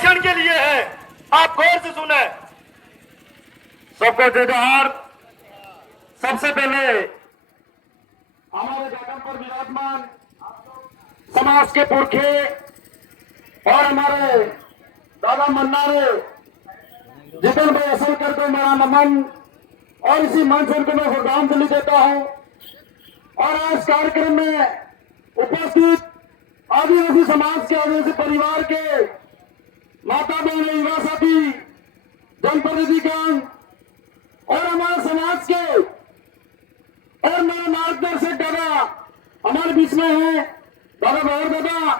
क्षण के लिए है। आप गौर से सुने। सबको जय जोहार। सबसे पहले हमारे गगन पर विराजमान समाज के पुरखे और हमारे दादा मन्नारे जितन भाई असल करके मेरा नमन और इसी मंच उनको मैं श्रद्धांजलि देता हूं। और आज कार्यक्रम में उपस्थित आदिवासी समाज के आदिवासी परिवार के माता बहन युवा साथी जनप्रतिनिधिगण और हमारे समाज के और मेरे मार्गदर्शक दादा हमारे बीच में है दादा गौर दादा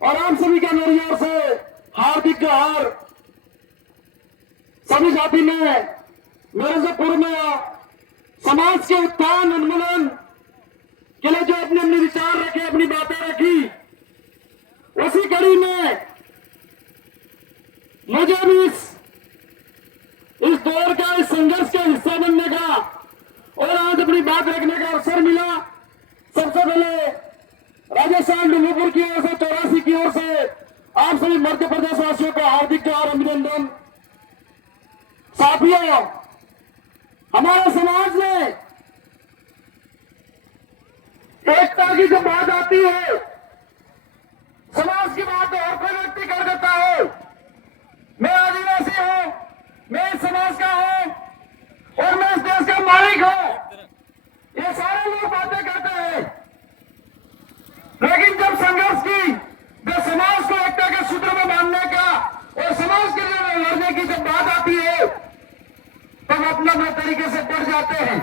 और आप सभी का मेरी ओर से हार्दिक जोहार। सभी जाति में मेरे से पूर्व में समाज के उत्थान उन्मूलन के लिए जो अपने अपने विचार रखे अपनी बातें रखी उसी कड़ी में मुझे भी इस दौर का इस संघर्ष का हिस्सा बनने का और आज अपनी बात रखने का अवसर मिला। सबसे पहले राजस्थान डूंगरपुर की ओर से 84 की ओर से आप सभी मध्य प्रदेश वासियों को हार्दिक जोहार अभिनंदन। साथियों, हमारे समाज में एकता की जो बात आती है, समाज की बात और कोई व्यक्ति कर देता है। मैं आदिवासी हूं, मैं इस समाज का हूं और मैं इस देश का मालिक हूं, ये सारे लोग बातें करते हैं। लेकिन जब संघर्ष की जो समाज को एकता के सूत्र में बांधने का और समाज के लिए लड़ने की जब बात आती है तब अपने अपने तरीके से बढ़ जाते हैं।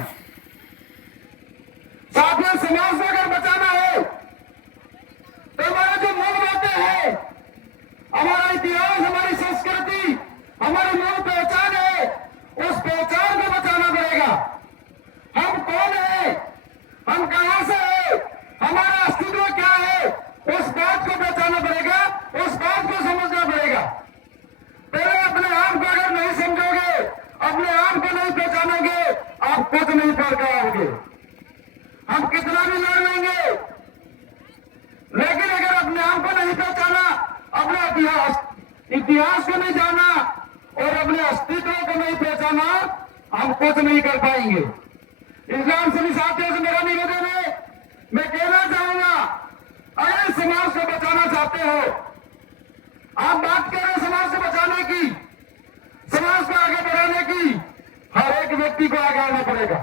साथियों, समाज को अगर बचाना है तो हमारा जो मूल बातें हैं, हमारा इतिहास, हमारी संस्कृति, हमारी मूल पहचान है, उस पहचान को बचाना पड़ेगा। हम कौन है, हम कहां से है, हमारा अस्तित्व क्या है, उस बात को पहचानना पड़ेगा, उस बात को समझना पड़ेगा। पहले अपने आप को अगर नहीं समझोगे, अपने आप को नहीं पहचानोगे, आप कुछ नहीं कर पाओगे। हम कितना भी लड़ लेंगे, लेकिन अगर अपने आप को नहीं पहचाना, अपने इतिहास को नहीं जाना और अपने अस्तित्व को नहीं पहचाना, हम कुछ नहीं कर पाएंगे। इसलिए हम सभी साथियों से मेरा निवेदन है, मैं कहना चाहूंगा, अगर इस समाज को बचाना चाहते हो, आप बात कर रहे हैं समाज को बचाने की, समाज को आगे बढ़ाने की, हर एक व्यक्ति को आगे आना पड़ेगा,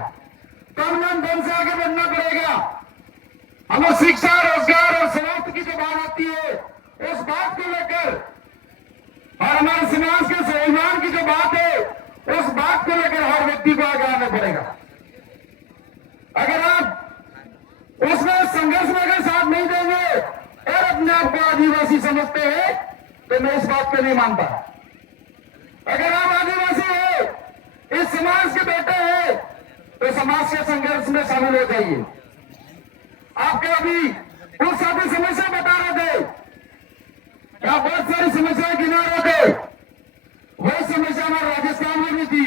तन मन धन से आगे बढ़ना पड़ेगा। हमें शिक्षा, रोजगार और स्वास्थ्य की जो बात आती है, उस बात को लेकर और हमारे समाज के स्वाभिमान की जो बात है, उस बात को लेकर हर व्यक्ति को आगे आना पड़ेगा। अगर आप उसमें संघर्ष में अगर साथ नहीं देंगे और अपने आप को आदिवासी समझते हैं तो मैं इस बात को नहीं मानता। अगर आप आदिवासी हैं, इस समाज के बेटे हैं, तो समाज के संघर्ष में शामिल हो जाइए। आपके अभी कुछ साथी समस्या बता रहे थे, या बहुत सारी समस्याएं गिना रहे थे, वही समस्या हमारे राजस्थान में भी थी,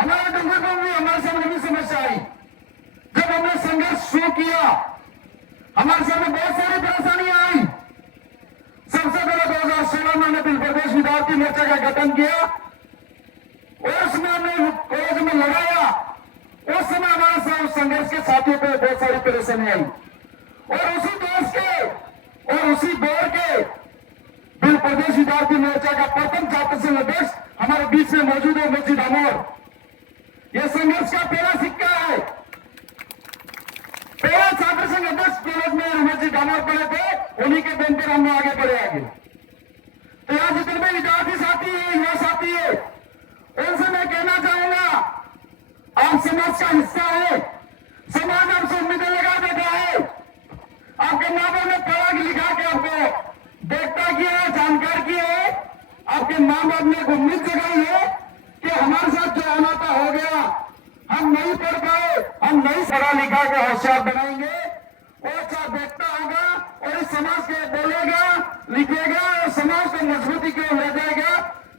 हमारे डूंगरपुर में भी हमारे सामने भी समस्या आई। जब हमने संघर्ष शुरू किया, हमारे सामने बहुत सारी परेशानियां आई। सबसे पहले 2016 में हमने प्रदेश विद्यार्थी मोर्चा का गठन किया और उसमें हमने कॉलेज में लगाया। उस समय हमारे साथ संघर्ष के साथियों पर बहुत सारी परेशानी आई और उसी देश के और उसी दौर के बिल प्रदेश विद्यार्थी मोर्चा का प्रथम छात्र संघ अध्यक्ष हमारे बीच में मौजूद है, उमेश जी डामोर। यह संघर्ष का पहला सिक्का है। पहला छात्र संघ अध्यक्ष कॉलेज में उमेश जी डामोर पढ़े थे, उन्हीं के दम पर हम आगे बढ़े आगे। तो यहाँ जितने भी विद्यार्थी साथी है, युवा साथी है, उनसे मैं कहना चाहूंगा, आप समाज का हिस्सा है, समाज आपसे उम्मीदें लगा बैठा है। आपके माँ बाप ने पढ़ा लिखा के आपको देखता किया है, जानकार किया है, आपके माँ बाप ने उम्मीद जगाई है कि हमारे साथ जो आना था हो गया, हम नहीं पढ़ पाए, हम नहीं पढ़ा लिखा के होशियार बनाएंगे, वो अच्छा देखता होगा और इस समाज के बोलेगा, लिखेगा और समाज को मजबूती की ओर ले जाएगा।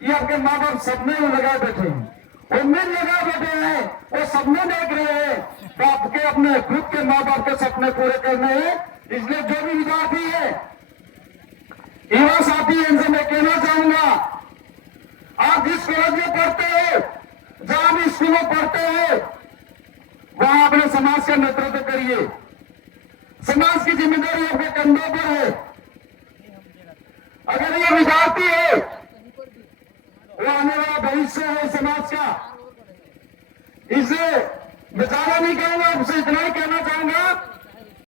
ये आपके माँ बाप सपने में लगा बैठे हैं, उम्मीद लगा बैठे हैं, वो सपने देख रहे हैं, तो आपके अपने खुद के माँ बाप के सपने पूरे करने हैं। इसलिए जो भी विद्यार्थी है, युवा साथी, इनसे मैं कहना चाहूंगा, स्कूलों पढ़ते हैं वहां अपने समाज का नेतृत्व करिए। समाज की जिम्मेदारी आपके कंधों पर है। अगर ये विद्यार्थी है वो आने वाला भविष्य है समाज का, इसे बचाना नहीं कहूंगा, आपसे इतना ही कहना चाहूंगा